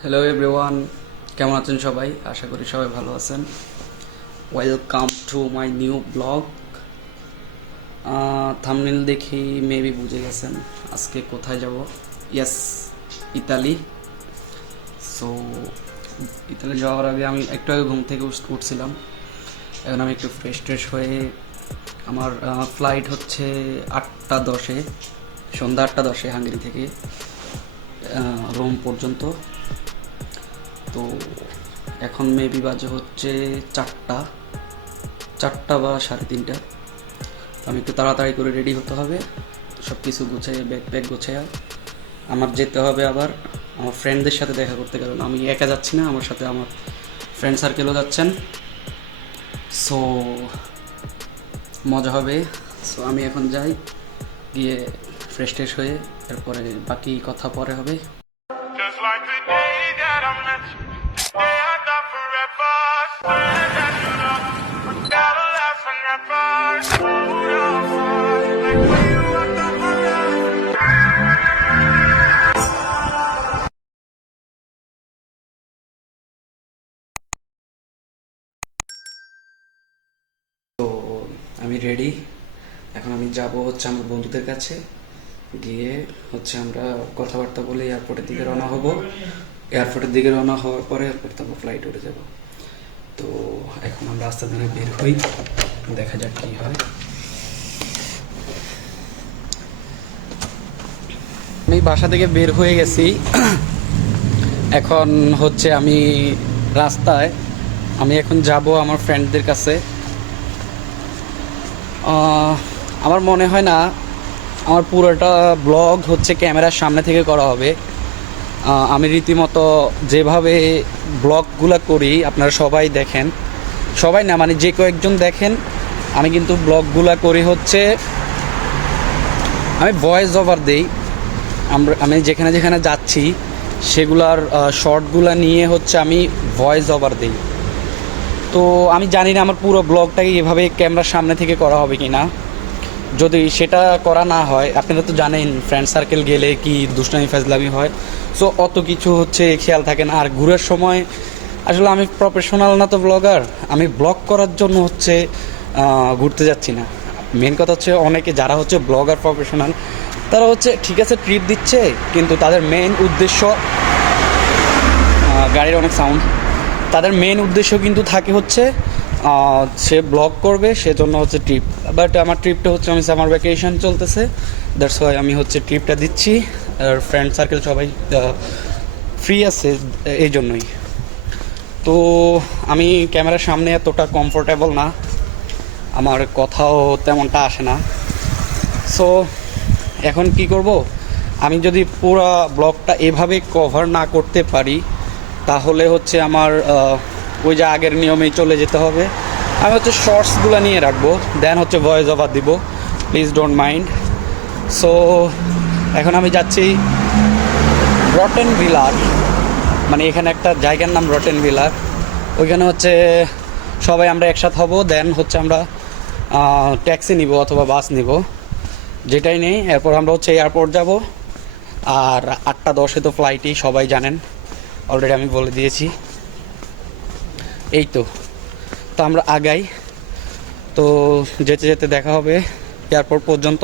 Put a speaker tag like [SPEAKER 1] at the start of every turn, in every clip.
[SPEAKER 1] Hello everyone কেমন আছেন সবাই? আশা করি সবাই ভালো আছেন। Welcome to my new blog thumbnail দেখি মেবি বুঝে গেছেন আজকে কোথায় যাব। Yes Italy. সো ইতালি যাওয়ার আগে আমি একটু আগে ঘুম থেকে উঠ- উঠছিলাম। এখন আমি একটু ফ্রেশ ট্রেশ হয়ে আমার ফ্লাইট হচ্ছে আটটা দশে, সন্ধ্যা আটটা দশে হাঙ্গেরি থেকে রোম পর্যন্ত। তো এখন মেবি বাজে হচ্ছে চারটা চারটা বা সাড়ে তিনটা। আমি একটু তাড়াতাড়ি করে রেডি হতে হবে সব কিছু গুছিয়ে ব্যাগ প্যাক গুছিয়ে আমার যেতে হবে আবার, আমার ফ্রেন্ডদের সাথে দেখা করতে কারণ আমি একা যাচ্ছি না, আমার সাথে আমার ফ্রেন্ড সার্কেলও যাচ্ছেন। সো মজা হবে। সো আমি এখন যাই, গিয়ে ফ্রেশ ট্রেশ হয়ে, এরপরে বাকি কথা পরে হবে। আমি রেডি এখন আমি যাব হচ্ছে আমার বন্ধুদের কাছে। গিয়ে হচ্ছে আমরা কথাবার্তা বলে এয়ারপোর্টের দিকে রওনা হব। এয়ারপোর্টের দিকে রওনা হওয়ার পরে এরপর তারপর ফ্লাইট উঠে যাব। তো এখন আমরা রাস্তা ধরে বের হই। দেখা যাক কি হয়। আমি বাসা থেকে বের হয়ে গেছি। এখন হচ্ছে আমি রাস্তায় আমি এখন যাব আমার ফ্রেন্ডদের কাছে। আমার মনে হয় না আমার পুরোটা ব্লগ হচ্ছে ক্যামেরার সামনে থেকে করা হবে। আমি রীতিমতো যেভাবে ব্লগগুলো করি, আপনারা সবাই দেখেন। সবাই না মানে যে কয়েকজন দেখেন, আমি কিন্তু ব্লগগুলো করি হচ্ছে, আমি ভয়েস ওভার দিই। আমরা, আমি যেখানে যেখানে যাচ্ছি, সেগুলার শর্টগুলো নিয়ে হচ্ছে আমি ভয়েস ওভার দিই। তো আমি জানি না আমার পুরো ব্লগটাকে এভাবে ক্যামেরার সামনে থেকে করা হবে কি না যদি সেটা করা না হয়, আপনারা তো জানেন ফ্রেন্ড সার্কেল গেলে কি দুষ্টামি, ফাজলামি হয়। সো অত কিছু হচ্ছে খেয়াল থাকে না। আর ঘুরের সময়, আসলে আমি প্রফেশনাল না তো ব্লগার আমি ব্লগ করার জন্য হচ্ছে ঘুরতে যাচ্ছি না। মেন কথা হচ্ছে অনেকে যারা হচ্ছে ব্লগার প্রফেশনাল তারা হচ্ছে ঠিক আছে ট্রিপ দিচ্ছে, কিন্তু তাদের মেন উদ্দেশ্য গাড়ির অনেক সাউন্ড তাদের মেন উদ্দেশ্য কিন্তু থাকে হচ্ছে সে ব্লগ করবে, সেজন্য হচ্ছে ট্রিপ বাট আমার ট্রিপটা হচ্ছে আমি সামার ভ্যাকেশন চলতেছে। দ্যাটস ওয়াই আমি হচ্ছে ট্রিপটা দিচ্ছি। আর ফ্রেন্ড সার্কেল সবাই ফ্রি আছে এই জন্যই। তো আমি ক্যামেরার সামনে এতটা কমফোর্টেবল না। আমার কথাও তেমনটা আসে না। সো এখন কি করব? আমি যদি পুরো ব্লগটা এভাবে কভার না করতে পারি তাহলে হচ্ছে আমার ওই যে আগের নিয়মেই চলে যেতে হবে। আমি হচ্ছে শর্টসগুলো নিয়ে রাখব দেন হচ্ছে ভয়েস ওভার দিব। প্লিজ ডোন্ট মাইন্ড সো এখন আমি যাচ্ছি রটেন ভিলার মানে এখানে একটা জায়গার নাম রটেন ভিলার ওইখানে হচ্ছে সবাই আমরা একসাথে হব দেন হচ্ছে আমরা ট্যাক্সি নিব অথবা বাস নিব। যেটাই নেই, এরপর আমরা হচ্ছে এয়ারপোর্ট যাব। আর আটটা দশে তো ফ্লাইটই সবাই জানেন। অলরেডি আমি বলে দিয়েছি। এই তো তো আমরা আগাই। তো যেতে যেতে দেখা হবে। এয়ারপোর্ট পর্যন্ত।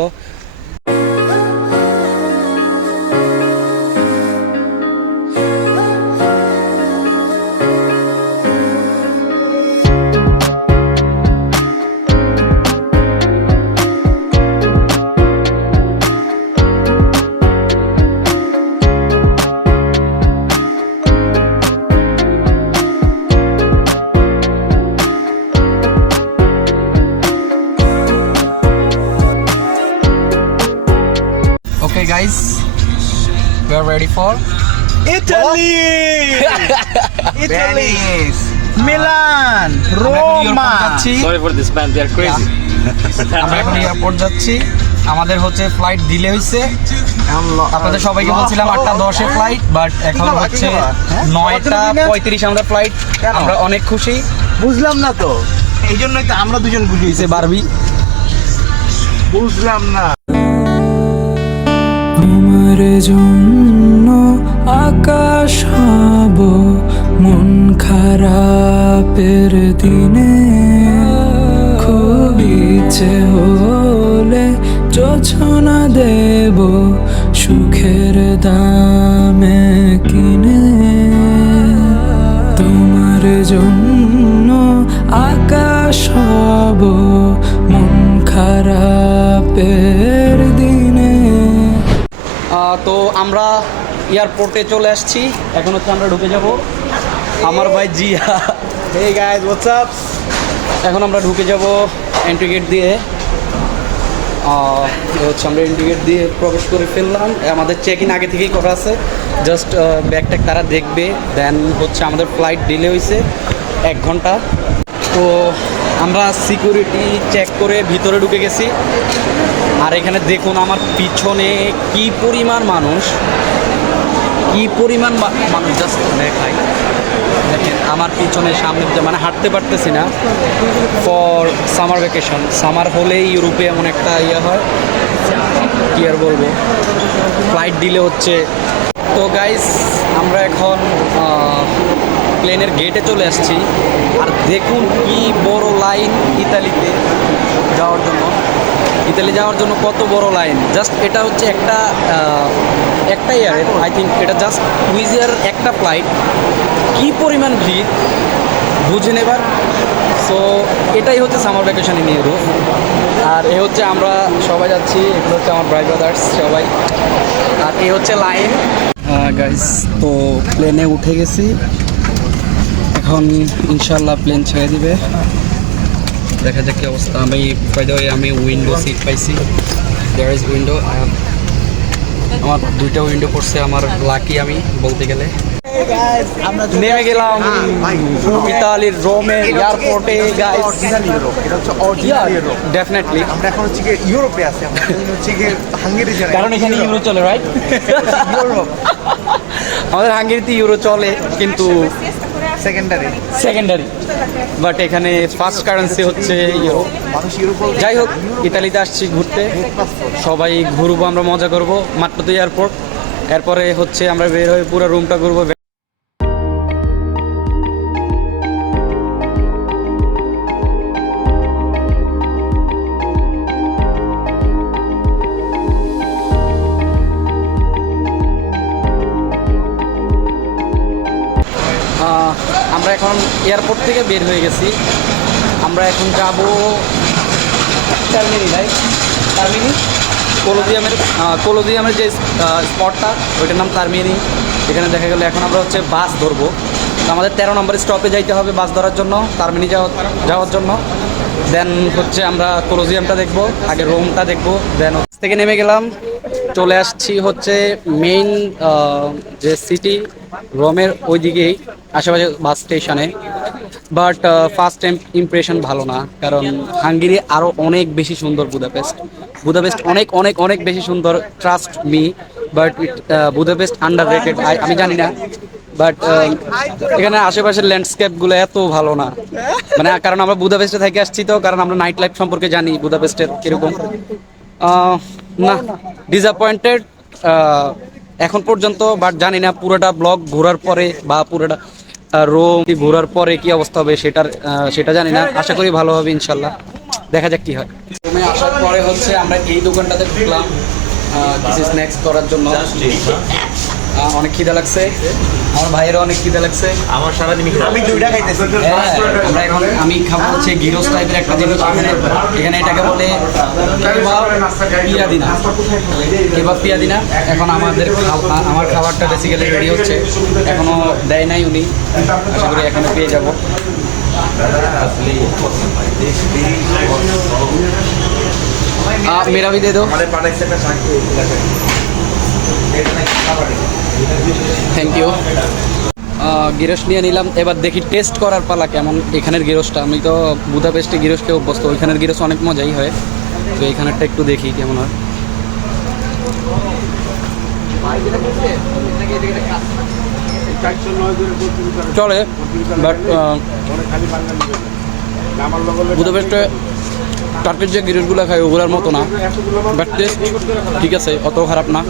[SPEAKER 2] Roma!
[SPEAKER 3] Sorry for this man, they are crazy.
[SPEAKER 1] আমরা এখন এয়ারপোর্ট যাচ্ছি। আমাদের হচ্ছে ফ্লাইট দিলে হয়েছে আপনাদের সবাইকে বলছিলাম আটটা দশে ফ্লাইট বাট এখন হচ্ছে নয়টা পঁয়ত্রিশ আমাদের ফ্লাইট আমরা অনেক খুশি।
[SPEAKER 2] বুঝলাম না তো। এই জন্যই তো আমরা দুজন বুঝিয়েছি
[SPEAKER 1] সে বারবি।
[SPEAKER 2] বুঝলাম না।
[SPEAKER 4] তোমার জন্য আকাশ হবে। রাতের দিনে খুব ইচ্ছে হলে যোছনা দেব সুখের দামে কিনে। তোমার জন্য আকাশ হব মন খারাপের দিনে।
[SPEAKER 1] তো আমরা এয়ারপোর্টে চলে আসছি। এখন হচ্ছে আমরা ঢুকে যাব আমার ভাই জিয়া।
[SPEAKER 2] Guys, what's up?
[SPEAKER 1] এখন আমরা ঢুকে যাব এন্ট্রি গেট দিয়ে। হচ্ছে আমরা এন্ট্রি গেট দিয়ে প্রবেশ করে ফেললাম। আমাদের চেক ইন আগে থেকেই করা আছে। জাস্ট ব্যাগ ট্যাগ তারা দেখবে। দেন হচ্ছে আমাদের ফ্লাইট ডিলে হয়েছে এক ঘণ্টা। তো আমরা সিকিউরিটি চেক করে ভিতরে ঢুকে গেছি। আর এখানে দেখুন আমার পিছনে কি পরিমাণ মানুষ। কি পরিমাণ মানুষ জাস্ট দেখাই। দেখেন আমার পিছনে সামনে মানে হাঁটতে পারতেছি না। ফর সামার ভ্যাকেশন সামার হলেই ইউরোপে এমন একটা ইয়ে হয়। কি আর বলব? ফ্লাইট দিলে হচ্ছে। তো গাইস আমরা এখন প্লেনের গেটে চলে আসছি। আর দেখুন কি বড় লাইন ইতালিতে যাওয়ার জন্য। ইতালি যাওয়ার জন্য কত বড় লাইন? জাস্ট এটা হচ্ছে একটা একটা ইয়ারের আই থিঙ্ক এটা জাস্ট উইজিয়ার একটা ফ্লাইট কি পরিমাণ ভিড়? বুঝে নেবার। সো এটাই হচ্ছে সামার ভ্যাকেশন ইন ইউরোপ আর এ হচ্ছে আমরা সবাই যাচ্ছি, এগুলো হচ্ছে আমার ব্রাই ব্রাদার্স সবাই। আর এ হচ্ছে লাইন গাইস তো প্লেনে উঠে গেছি। এখন ইনশাল্লাহ প্লেন ছেড়ে দিবে। দেখা যাক কি অবস্থা। আমি বাই দ্য আমি উইন্ডো সিট পাইছি। দেয়ার ইজ উইন্ডো আমার দুইটা উইন্ডো পড়ছে আমার লাকি আমি বলতে গেলে। নেমে গেলাম ইতালির রোমে এয়ারপোর্টে গাইস
[SPEAKER 2] এটা হচ্ছে অরিজিনাল ইউরোপ
[SPEAKER 1] ডেফিনেটলি
[SPEAKER 2] আমরা এখন হচ্ছে ইউরোপে আছি আমরা হচ্ছে হাঙ্গেরি
[SPEAKER 1] কারণ এখানে ইউরো চলে রাইট
[SPEAKER 2] ইউরোপ।
[SPEAKER 1] আমাদের হাঙ্গেরিতে ইউরো চলে কিন্তু
[SPEAKER 2] সেকেন্ডারি
[SPEAKER 1] বাট এখানে ফার্স্ট কারেন্সি হচ্ছে ইউরো যাই হোক, ইতালিতে আসছি ঘুরতে। সবাই ঘুরবো, আমরা মজা করব। মাত্র তো এয়ারপোর্ট এরপরে হচ্ছে আমরা বের হয়ে পুরো রুমটা ঘুরবো বের হয়ে গেছি। আমরা এখন যাব টার্মিনি রাইট টার্মিনি কোলোজিয়ামের আহ, কোলোজিয়ামের যে স্পটটা ওইটার নাম টার্মিনি। এখানে দেখা গেলো এখন আমরা হচ্ছে বাস ধরবো। আমাদের তেরো নম্বর স্টপে যাইতে হবে বাস ধরার জন্য টার্মিনি যাওয়া যাওয়ার জন্য। দেন হচ্ছে আমরা কোলোজিয়ামটা দেখব আগে রোমটা দেখব দেন থেকে নেমে গেলাম। চলে আসছি হচ্ছে মেইন যে সিটি রোমের ওইদিকেই, আশেপাশে বাস স্টেশনে বাট ফার্স্ট টাইম ইমপ্রেশন ভালো না, কারণ হাঙ্গেরি আরও অনেক বেশি সুন্দর বুদাপেস্ট বুদাপেস্ট অনেক অনেক অনেক বেশি সুন্দর trust me but it Budapest underrated আমি জানি না। বাট এখানে আশেপাশের ল্যান্ডস্কেপগুলো এত ভালো না। মানে কারণ আমরা বুদাপেস্টে থেকে আসছি তো, কারণ আমরা নাইট লাইফ সম্পর্কে জানি বুদাপেস্টের কীরকম। না ডিসঅ্যাপয়েন্টেড এখন পর্যন্ত বাট জানি না, পুরোটা ব্লগ ঘোরার পরে বা পুরোটা রোম ঘোরার পরে কি অবস্থা হবে সেটার সেটা জানি না। আশা করি ভালো হবে ইনশাল্লাহ। দেখা যাক কি হয়। রোমে আসার পরে হচ্ছে আমরা এই দোকানটাতে ঢুকলাম। করার জন্য। অনেক খিদা লাগছে আমার ভাইয়েরও অনেক খিদা লাগছে
[SPEAKER 2] আমার সারাদিন আমি দুইটা খাইতেছি
[SPEAKER 1] হ্যাঁ, আমরা এখন আমি খাবো হচ্ছে গিরোস টাইপের একটা জিনিস এখানে এখানে এটাকে বলে কেবাব পিয়াদিনা কেবাব পিয়াদিনা এখন আমাদের খাওয়া- আমার খাবারটা বেসিক্যালি রেডি হচ্ছে এখনো দেয় নাই উনি আশা করি এখনো পেয়ে যাবো मेरा भी दे दो থ্যাংক ইউ গিরস নিয়ে নিলাম। এবার দেখি টেস্ট করার পালা কেমন এখানের গিরসটা আমি তো বুদাপেস্টে গিরসকে অভ্যস্ত। ওইখানের গিরস অনেক মজাই হয়। তো এখানেরটা একটু দেখি কেমন হয়। চলে বাট বুদাপেস্টে টার্কির যে গিরিশগুলো খাই ওগুলোর মতো না। বাট টেস্ট ঠিক আছে, অত খারাপ না।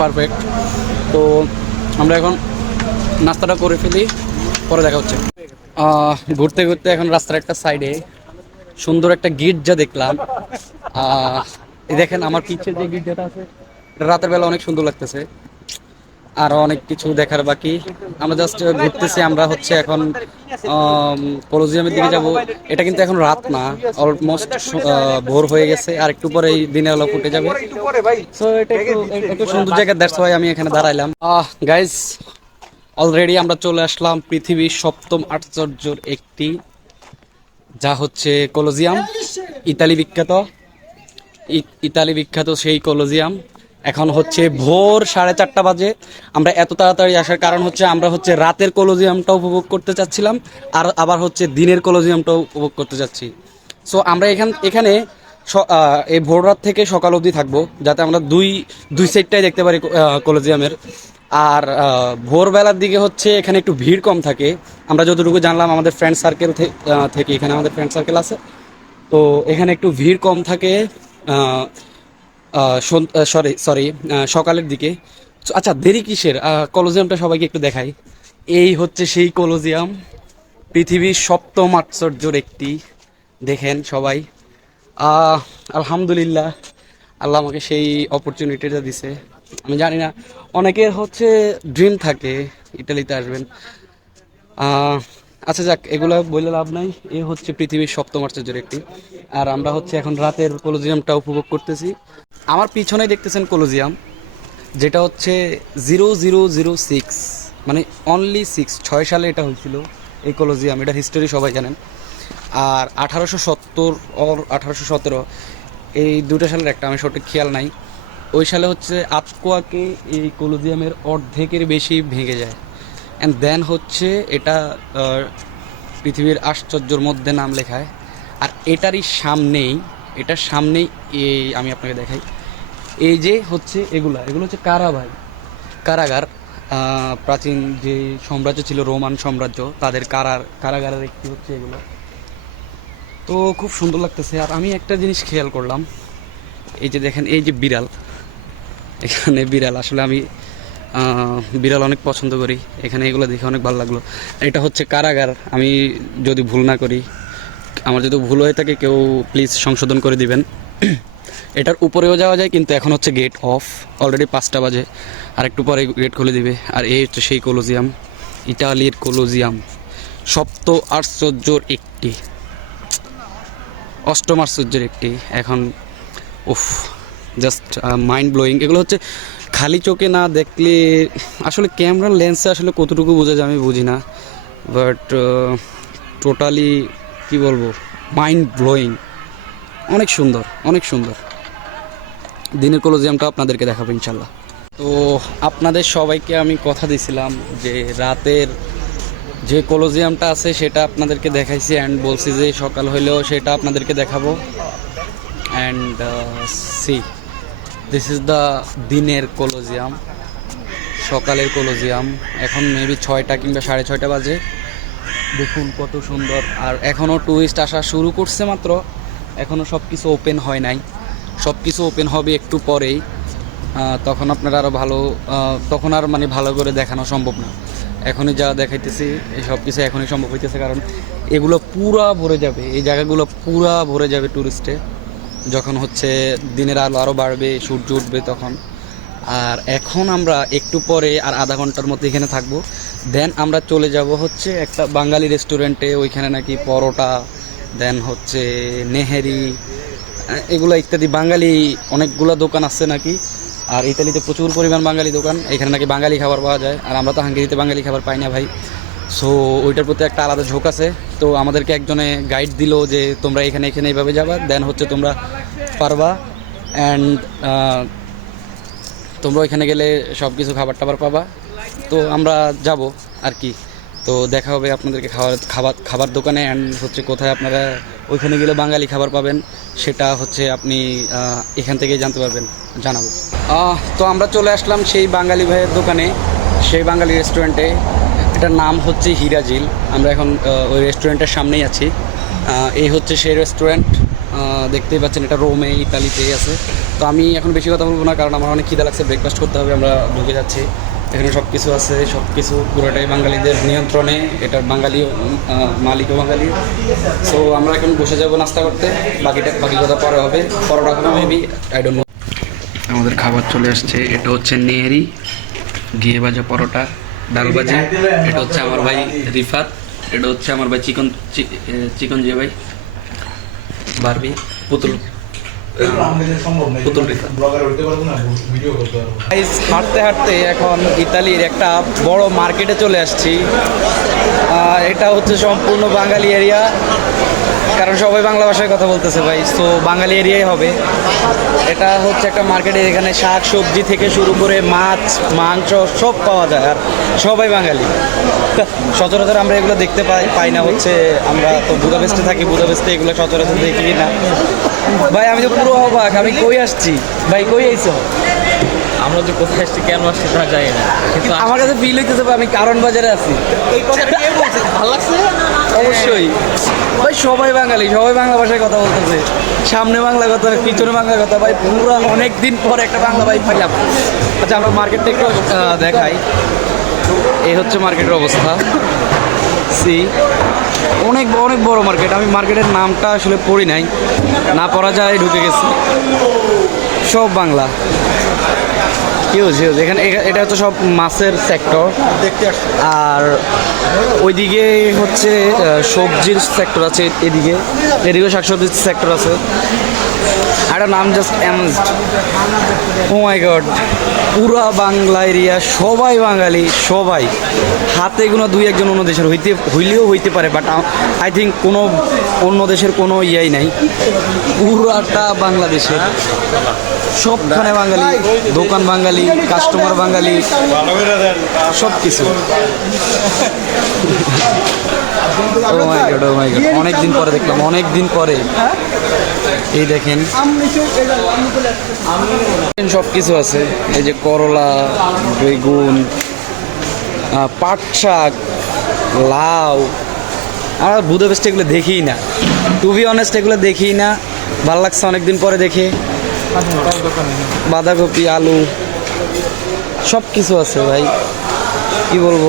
[SPEAKER 1] পারফেক্ট তো আমরা এখন নাস্তাটা করে ফেলি, পরে দেখা হচ্ছে। ঘুরতে ঘুরতে এখন রাস্তার একটা সাইডে সুন্দর একটা গির্জা দেখলাম। দেখেন আমার পিছের যে গির্জাটা আছে রাতের বেলা অনেক সুন্দর লাগতেছে। আরও অনেক কিছু দেখার বাকি। আমরা জাস্ট ঘুরতেছি, আমরা হচ্ছে এখন কলোজিয়ামের দিকে যাব। এটা কিন্তু এখন রাত না অলমোস্ট ভোর হয়ে গেছে, আর একটু পরে দিনের আলো ফুটে যাবে। একটু সুন্দর জায়গা দ্যাটস ওয়াই আমি এখানে দাঁড়াইলাম। আহ গাইস অলরেডি আমরা চলে আসলাম পৃথিবীর সপ্তম আশ্চর্যর একটি, যা হচ্ছে কলোজিয়াম ইতালি বিখ্যাত। ইতালি বিখ্যাত সেই কলোজিয়াম এখন হচ্ছে ভোর সাড়ে চারটা বাজে। আমরা এত তাড়াতাড়ি আসার কারণ হচ্ছে আমরা হচ্ছে রাতের কলোজিয়ামটা উপভোগ করতে চাচ্ছিলাম, আর আবার হচ্ছে দিনের কলোজিয়ামটাও উপভোগ করতে চাচ্ছি। সো আমরা এখান, এখানে এই ভোর রাত থেকে সকাল অবধি থাকব, যাতে আমরা দুই দুই সাইডটাই দেখতে পারি কলোজিয়ামের। আর ভোরবেলার দিকে হচ্ছে এখানে একটু ভিড় কম থাকে। আমরা যতটুকু জানলাম, আমাদের ফ্রেন্ড সার্কেল থেকে এখানে আমাদের ফ্রেন্ড সার্কেল আছে। তো, এখানে একটু ভিড় কম থাকে সরি সরি সকালের দিকে। আচ্ছা দেরি কিসের? কলোজিয়ামটা সবাইকে একটু দেখাই। এই হচ্ছে সেই কলোজিয়াম, পৃথিবীর সপ্তম আশ্চর্যর একটি। দেখেন সবাই। আলহামদুলিল্লাহ, আল্লাহ আমাকে সেই অপরচুনিটিটা দিছে। আমি জানি না, অনেকের হচ্ছে ড্রিম থাকে, ইটালিতে আসবেন। আচ্ছা যাক, এগুলো বলে লাভ নাই। এ হচ্ছে পৃথিবীর সপ্তম আশ্চর্যের একটি। আর আমরা হচ্ছে এখন রাতের কলোজিয়ামটা উপভোগ করতেছি। আমার পিছনে দেখতেছেন কলোজিয়াম, যেটা হচ্ছে জিরো জিরো জিরো সিক্স মানে অনলি সিক্স ছয় সালে এটা হয়েছিল এই কলোজিয়াম এটা হিস্টোরি সবাই জানেন। আর আঠারোশো সত্তর ওর আঠারোশো সতেরো, এই দুটো সালের একটা, আমি সঠিক খেয়াল নাই। ওই সালে হচ্ছে আতকোয়াকে এই কলোজিয়ামের অর্ধেকের বেশি ভেঙে যায়। অ্যান্ড দেন হচ্ছে এটা পৃথিবীর আশ্চর্যর মধ্যে নাম লেখায়। আর এটারই সামনেই, এটার সামনেই এই আমি আপনাকে দেখাই। এই যে হচ্ছে এগুলা, এগুলো হচ্ছে কারাভাই কারাগার প্রাচীন যে সাম্রাজ্য ছিল, রোমান সাম্রাজ্য, তাদের কারার, কারাগারের একটি হচ্ছে এগুলো। তো খুব সুন্দর লাগতেছে। আর আমি একটা জিনিস খেয়াল করলাম। এই যে দেখেন, এই যে বিড়াল। এখানে বিড়াল, আসলে আমি বিড়াল অনেক পছন্দ করি। এখানে এগুলো দেখে অনেক ভালো লাগল। এটা হচ্ছে কারাগার। আমি যদি ভুল না করি, আমার যদি ভুল হয়ে থাকে, কেউ প্লিজ সংশোধন করে দিবেন। এটার উপরেও যাওয়া যায়, কিন্তু এখন হচ্ছে গেট অফ অলরেডি পাঁচটা বাজে। আর একটু পরে গেট খুলে দিবে। আর এই হচ্ছে সেই কলোজিয়াম। ইটালির কলোজিয়াম। সপ্ত আশ্চর্যর একটি। অষ্টম আশ্চর্যের একটি। এখন, উফ জাস্ট মাইন্ড ব্লোয়িং এগুলো হচ্ছে খালি চোখে না দেখলে আসলে ক্যামেরার লেন্সে আসলে কতটুকু বোঝা যায় আমি বুঝি না। বাট টোটালি কি বলব মাইন্ড ব্লোয়িং অনেক সুন্দর অনেক সুন্দর। দিনের কলোজিয়ামটা আপনাদেরকে দেখাবো ইনশাল্লাহ তো আপনাদের সবাইকে আমি কথা দিছিলাম যে রাতের যে কলোজিয়ামটা আছে সেটা আপনাদেরকে দেখাইছি অ্যান্ড বলছি যে সকাল হইলেও সেটা আপনাদেরকে দেখাবো। And see this is the দিনের কলোজিয়াম সকালের কলোজিয়াম এখন মেবি ছয়টা কিংবা সাড়ে ছয়টা বাজে। দেখুন কত সুন্দর। আর এখনও টুরিস্ট আসা শুরু করছে মাত্র। এখনও সব কিছু ওপেন হয় নাই। সব কিছু ওপেন হবে একটু পরেই। তখন আপনারা আরও ভালো তখন আর মানে ভালো করে দেখানো সম্ভব না। এখনই যা দেখাইতেছি, এই সব কিছু এখনই সম্ভব হইতেছে। কারণ এগুলো পুরা ভরে যাবে। এই জায়গাগুলো পুরা ভরে যাবে টুরিস্টে যখন হচ্ছে দিনের আলো আরও বাড়বে, সূর্য উঠবে তখন। আর এখন আমরা একটু পরে আর আধা ঘণ্টার মধ্যে এখানে থাকব। দেন আমরা চলে যাব হচ্ছে একটা বাঙালি রেস্টুরেন্টে ওইখানে নাকি পরোটা দেন হচ্ছে নেহেরি এগুলো ইত্যাদি। বাঙালি, অনেকগুলো দোকান আছে নাকি? আর ইতালিতে প্রচুর পরিমাণ বাঙালি দোকান। এখানে নাকি বাঙালি খাবার পাওয়া যায়। আর আমরা তো হাঙ্গেরিতে বাঙালি খাবার পাই না ভাই। সো ওইটার প্রতি একটা আলাদা ঝোঁক আছে। তো আমাদেরকে একজনে গাইড দিল যে তোমরা এখানে এখানে এইভাবে যাবা দেন হচ্ছে তোমরা পারবা। অ্যান্ড তোমরা ওইখানে গেলে সব কিছু খাবার টাবার পাবা। তো আমরা যাব আর কি। তো দেখা হবে আপনাদেরকে খাবার খাবার খাবার দোকানে অ্যান্ড হচ্ছে কোথায় আপনারা ওইখানে গেলে বাঙালি খাবার পাবেন। সেটা হচ্ছে আপনি এখান থেকেই জানতে পারবেন, জানাব। তো আমরা চলে আসলাম সেই বাঙালি ভাইয়ের দোকানে, সেই বাঙালি রেস্টুরেন্টে এটার নাম হচ্ছে হিরাজিল আমরা এখন ওই রেস্টুরেন্টের সামনেই আছি। এই হচ্ছে সেই রেস্টুরেন্ট দেখতেই পাচ্ছেন এটা রোমে ইতালিতে আছে। তো আমি এখন বেশি কথা বলব না কারণ আমার অনেক খিদা লাগছে। ব্রেকফাস্ট করতে হবে আমরা ঢুকে যাচ্ছি। এখানে সব কিছু আছে সব কিছু পুরোটাই বাঙালিদের নিয়ন্ত্রণে। এটা বাঙালি আহ, মালিকও বাঙালি। সো আমরা এখন বসে যাব নাস্তা করতে। বাকিটা বাকি কথা পরে হবে। পরোটা হবে মেবি আই ডোন্ট নো আমাদের খাবার চলে আসছে। এটা হচ্ছে নেহেরি। ঘিয়ে ভাজা পরোটা। ডাল ভাজি এটা হচ্ছে আমার ভাই রিফাত, এটা হচ্ছে আমার ভাই চিকন চিকন জিয়া ভাই, বারবি, পুতুল হাঁটতে হাঁটতে এখন ইতালির একটা বড় মার্কেটে চলে আসছি। এটা হচ্ছে সম্পূর্ণ বাঙালি এরিয়া কারণ সবাই বাংলা ভাষায় কথা বলতেছে ভাই তো বাঙালি এরিয়াই হবে। এটা হচ্ছে একটা মার্কেটে এখানে শাক, সবজি থেকে শুরু করে মাছ, মাংস সব পাওয়া যায়, আর সবাই বাঙালি। সচরাচর আমরা এগুলো দেখতে পাই পাই না হচ্ছে, আমরা তো বুদাপেস্টে থাকি, বুদাপেস্টে এগুলো সচরাচর দেখি না। ভাই, আমি তো পুরো অবাক, আমি কই আসছি? ভাই, কই আইছো?
[SPEAKER 3] আমরা যে কোথায় আসছি কেন আসছি তা জানি না। কিন্তু
[SPEAKER 1] আমার কাছে ফিল হইতেছে আমি কারণ বাজারে আছি।
[SPEAKER 2] এই কথাটা কে বলছে? ভালো লাগছে?
[SPEAKER 1] অবশ্যই। ভাই সবাই বাঙালি সবাই বাংলা ভাষায় কথা বলতেছে। সামনে বাংলা কথা পিছনে বাংলা কথা। ভাই পুরো অনেক দিন পর একটা বাংলা ভাই পাইলাম। আচ্ছা আমরা মার্কেটটা একটু দেখাই। এই হচ্ছে মার্কেটের অবস্থা। সি অনেক অনেক বড় মার্কেট আমি মার্কেটের নামটা আসলে পড়ি নাই। না পড়া যায় ঢুকে গেছি। সব বাংলা। হিউজ হিউজ এখানে এখা- এটা হচ্ছে সব মাছের সেক্টর
[SPEAKER 2] দেখতে
[SPEAKER 1] আর ওইদিকে হচ্ছে সবজির সেক্টর আছে এদিকে। এদিকে শাকসবজির সেক্টর আছে। একটা নাম just অ্যামাজড O my god Bangla বাংলা এরিয়া সবাই বাঙালি সবাই। হাতে কোনো দুই একজন অন্য দেশের হইতে হইলেও হইতে পারে বাট আই থিঙ্ক কোনো অন্য দেশের কোনো ইয়াই নাই। পুরাটা বাংলাদেশের। সবখানে বাঙালি, দোকান বাঙালি কাস্টমার বাঙালি সব কিছু ও my god O my god অনেক দিন পরে দেখলাম অনেক দিন পরে। এই দেখেন। সব কিছু আছে। এই যে করলা, বেগুন পাট শাক, লাউ। আর বুধবেস্ট এগুলো দেখি না। টু বি অনেস্ট এগুলো দেখি না। ভালো লাগছে অনেকদিন পরে দেখে। বাঁধাকপি, আলু সব কিছু আছে ভাই। কি বলব?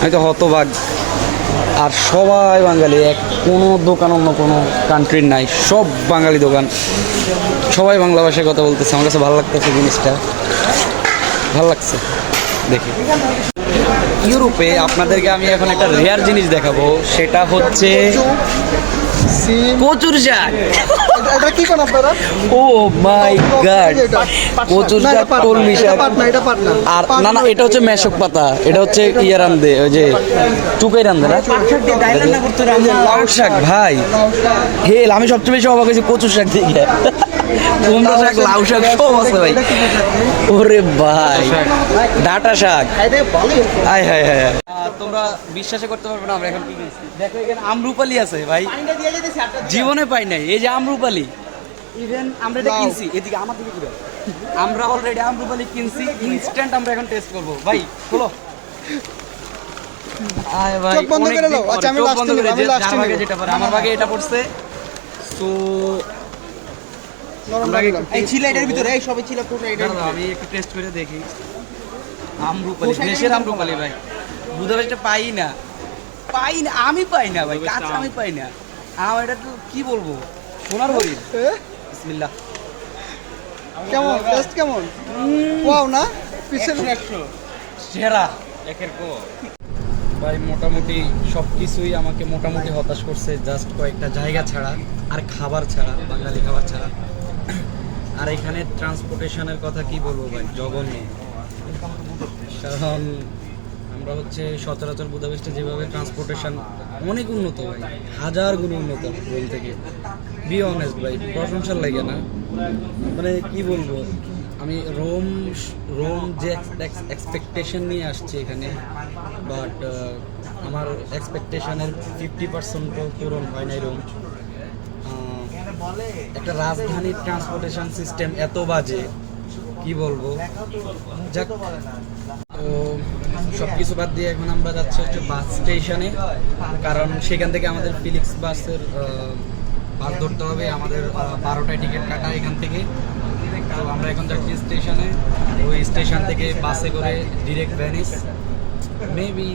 [SPEAKER 1] আমি তো হতবাগ আর সবাই বাঙালি, এক কোনো দোকান অন্য কোনো কান্ট্রির নাই, সব বাঙালি দোকান। সবাই বাংলা ভাষায় কথা বলতেছে। আমার কাছে ভালো লাগতেছে জিনিসটা। ভালো লাগছে। দেখি। ইউরোপে আপনাদেরকে আমি এখন একটা রেয়ার জিনিস দেখাবো। সেটা হচ্ছে কচুর শাক।
[SPEAKER 2] এটা কি কোন আপনারা?
[SPEAKER 1] Oh my god. কচুর শাক কলমি শাক
[SPEAKER 2] এটা পাট না
[SPEAKER 1] আর না না। এটা হচ্ছে মেশক পাতা। এটা হচ্ছে ইয়ে রান্ধে ওই যে টুকাই রান্ধে না? লাউ শাক ভাই। হেল আমি সবচেয়ে বেশি অবাক হয়েছি কচুর শাক দেখে কুমড়ো শাক লাউ শাক। সব আছে ভাই। ওরে ভাই। ডাটা শাক।
[SPEAKER 2] ভালোই
[SPEAKER 1] হাই হাই হাই তোমরা বিশ্বাসই করতে পারবে না আমরা এখন কি কিনছি দেখো এখানে আমরুপালি আছে ভাই। জীবনে পাই নাই এই যে আমরুপালি। ইভেন আমরা এটা কিনছি এদিকে আমার দিকে ঘুরে। আমরা অলরেডি আমরুপালি কিনছি ইনস্ট্যান্ট আমরা এখন টেস্ট করব। ভাই খোলো। আয় ভাই
[SPEAKER 2] চোখ বন্ধ করে নাও। আচ্ছা, আমি last
[SPEAKER 1] করে,
[SPEAKER 2] আমি
[SPEAKER 1] ভাগে
[SPEAKER 2] নেব।
[SPEAKER 1] যেটা পারে আমার ভাগে এটা পড়ছে। একটু
[SPEAKER 2] এই ছিল এটার ভিতরে এই সবই ছিল কোটা এটা
[SPEAKER 1] আমি একটু টেস্ট করে দেখি। আমরুপালি দেশের আমরুপালি ভাই। বুদাপেস্টে পাই না। পাই না আমি পাই না ভাই কাঁচা আমি পাই না। আমার এটা তো কি বলব? সোনার হরিণ বিসমিল্লাহ।
[SPEAKER 2] কেমন? টেস্ট কেমন? ওয়াও না? পিছনে
[SPEAKER 1] সেরা। একের কো। ভাই মোটামুটি সব কিছুই আমাকে মোটামুটি হতাশ করছে জাস্ট কয়েকটা জায়গা ছাড়া আর খাবার ছাড়া বাঙালি খাবার ছাড়া। আর এখানে ট্রান্সপোর্টেশনের কথা কি বলব ভাই? জঘন্য। কারণ আমরা হচ্ছে সচরাচর বুদাপেস্টে যেভাবে ট্রান্সপোর্টেশন অনেক উন্নত ভাই, হাজার গুণ উন্নত রোম থেকে বি অনেস্ট ভাই, প্রশংসার লাগে না। মানে কি বলব, আমি রোম রোম যে এক্সপেকটেশন নিয়ে আসছি এখানে বাট আমার এক্সপেকটেশনের ফিফটি পার্সেন্টও পূরণ হয় নাই রোম। একটা রাজধানীর ট্রান্সপোর্টেশন সিস্টেম এত বাজে কি বলব? যাক। তো সব কিছু বাদ দিয়ে এখন আমরা যাচ্ছি হচ্ছে বাস স্টেশনে। কারণ সেখান থেকে আমাদের ফিলিক্স বাসের বাস ধরতে হবে। আমাদের বারোটায় টিকিট কাটা এখান থেকে। তো আমরা এখন যাচ্ছি স্টেশনে। ওই স্টেশন থেকে বাসে করে ডিরেক্ট ভ্যানিস মেবি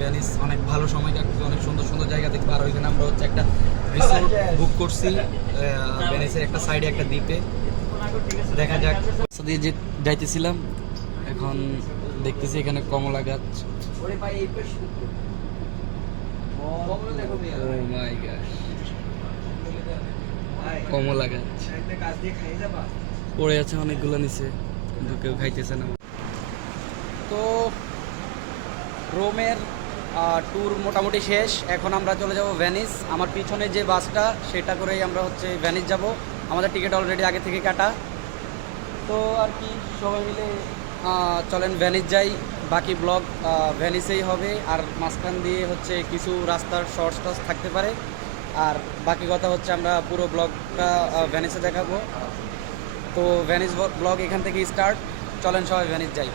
[SPEAKER 1] ভ্যানিস অনেক ভালো সময় কাটছে, অনেক সুন্দর সুন্দর জায়গা দেখব আর ওইখানে আমরা হচ্ছে একটা রিসোর্ট বুক করছি ভ্যানিসের একটা সাইডে একটা দ্বীপে। দেখা যাক। দিয়ে যে যাইতেছিলাম, এখন দেখতেছি এখানে কমলা গাছ। Oh. কমলা গাছ। পড়ে আছে অনেকগুলো নিচে, কিন্তু কেউ খাইতেছে না। তো রোমের ট্যুর মোটামুটি শেষ। এখন আমরা চলে যাব ভ্যানিস আমার পিছনে যে বাসটা, সেটা করেই আমরা হচ্ছে ভ্যানিস যাব। আমাদের টিকিট অলরেডি আগে থেকে কাটা। তো আর কি, সবাই মিলে চলেন ভ্যানিস যাই। বাকি ব্লগ ভ্যানিসেই হবে। আর মাঝখান দিয়ে হচ্ছে কিছু রাস্তার শর্টস টস থাকতে পারে। আর বাকি কথা হচ্ছে আমরা পুরো ব্লগটা ভ্যানিসে দেখাবো। তো ভ্যানিস ব্লগ এখান থেকে স্টার্ট চলেন সবাই ভ্যানিস যাই।